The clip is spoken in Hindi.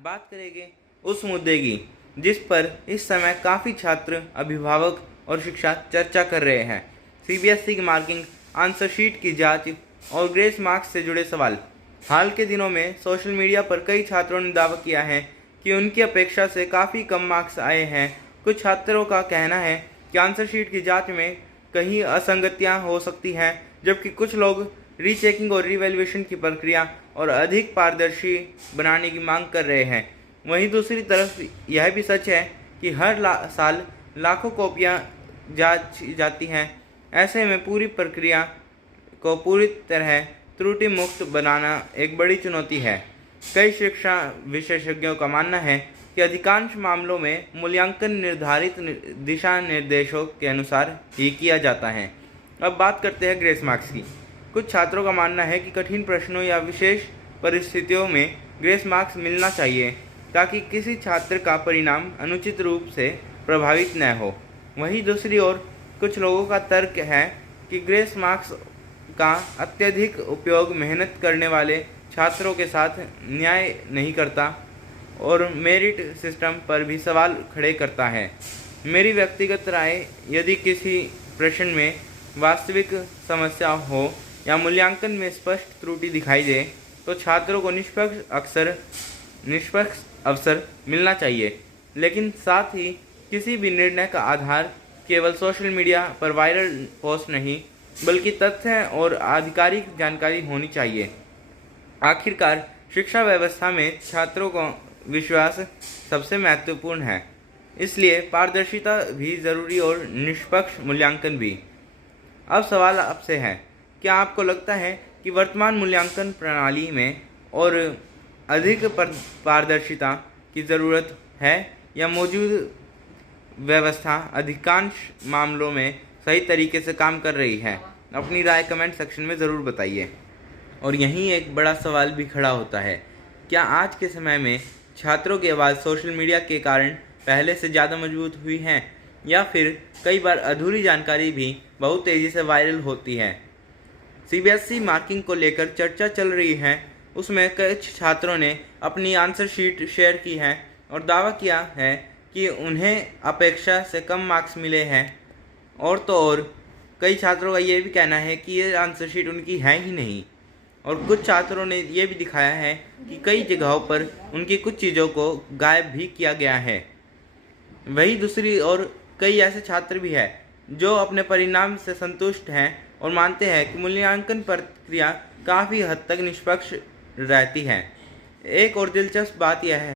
बात करेंगे उस मुद्दे की जिस पर इस समय काफ़ी छात्र, अभिभावक और शिक्षक चर्चा कर रहे हैं। सीबीएसई की मार्किंग, आंसर शीट की जांच और ग्रेस मार्क्स से जुड़े सवाल। हाल के दिनों में सोशल मीडिया पर कई छात्रों ने दावा किया है कि उनकी अपेक्षा से काफ़ी कम मार्क्स आए हैं। कुछ छात्रों का कहना है कि आंसर शीट की जांच में कहीं असंगतियां हो सकती हैं, जबकि कुछ लोग रीचेकिंग और रीवैल्यूएशन की प्रक्रिया और अधिक पारदर्शी बनाने की मांग कर रहे हैं। वहीं दूसरी तरफ यह भी सच है कि हर साल लाखों कॉपियां जांची जाती हैं। ऐसे में पूरी प्रक्रिया को पूरी तरह त्रुटि मुक्त बनाना एक बड़ी चुनौती है। कई शिक्षा विशेषज्ञों का मानना है कि अधिकांश मामलों में मूल्यांकन निर्धारित दिशा निर्देशों के अनुसार ही किया जाता है। अब बात करते हैं ग्रेस मार्क्स की। कुछ छात्रों का मानना है कि कठिन प्रश्नों या विशेष परिस्थितियों में ग्रेस मार्क्स मिलना चाहिए ताकि किसी छात्र का परिणाम अनुचित रूप से प्रभावित न हो। वहीं दूसरी ओर कुछ लोगों का तर्क है कि ग्रेस मार्क्स का अत्यधिक उपयोग मेहनत करने वाले छात्रों के साथ न्याय नहीं करता और मेरिट सिस्टम पर भी सवाल खड़े करता है। मेरी व्यक्तिगत राय, यदि किसी प्रश्न में वास्तविक समस्या हो या मूल्यांकन में स्पष्ट त्रुटि दिखाई दे तो छात्रों को निष्पक्ष अवसर मिलना चाहिए। लेकिन साथ ही किसी भी निर्णय का आधार केवल सोशल मीडिया पर वायरल पोस्ट नहीं बल्कि तथ्य और आधिकारिक जानकारी होनी चाहिए। आखिरकार शिक्षा व्यवस्था में छात्रों का विश्वास सबसे महत्वपूर्ण है, इसलिए पारदर्शिता भी जरूरी और निष्पक्ष मूल्यांकन भी। अब सवाल आपसे है, क्या आपको लगता है कि वर्तमान मूल्यांकन प्रणाली में और अधिक पारदर्शिता की ज़रूरत है या मौजूद व्यवस्था अधिकांश मामलों में सही तरीके से काम कर रही है? अपनी राय कमेंट सेक्शन में ज़रूर बताइए। और यहीं एक बड़ा सवाल भी खड़ा होता है, क्या आज के समय में छात्रों की आवाज़ सोशल मीडिया के कारण पहले से ज़्यादा मजबूत हुई है या फिर कई बार अधूरी जानकारी भी बहुत तेज़ी से वायरल होती है? सीबीएसई मार्किंग को लेकर चर्चा चल रही है, उसमें कुछ छात्रों ने अपनी आंसर शीट शेयर की है और दावा किया है कि उन्हें अपेक्षा से कम मार्क्स मिले हैं। और तो और कई छात्रों का ये भी कहना है कि ये आंसर शीट उनकी है ही नहीं। और कुछ छात्रों ने ये भी दिखाया है कि कई जगहों पर उनकी कुछ चीज़ों को गायब भी किया गया है। वहीं दूसरी ओर कई ऐसे छात्र भी हैं जो अपने परिणाम से संतुष्ट हैं और मानते हैं कि मूल्यांकन प्रक्रिया काफ़ी हद तक निष्पक्ष रहती है। एक और दिलचस्प बात यह है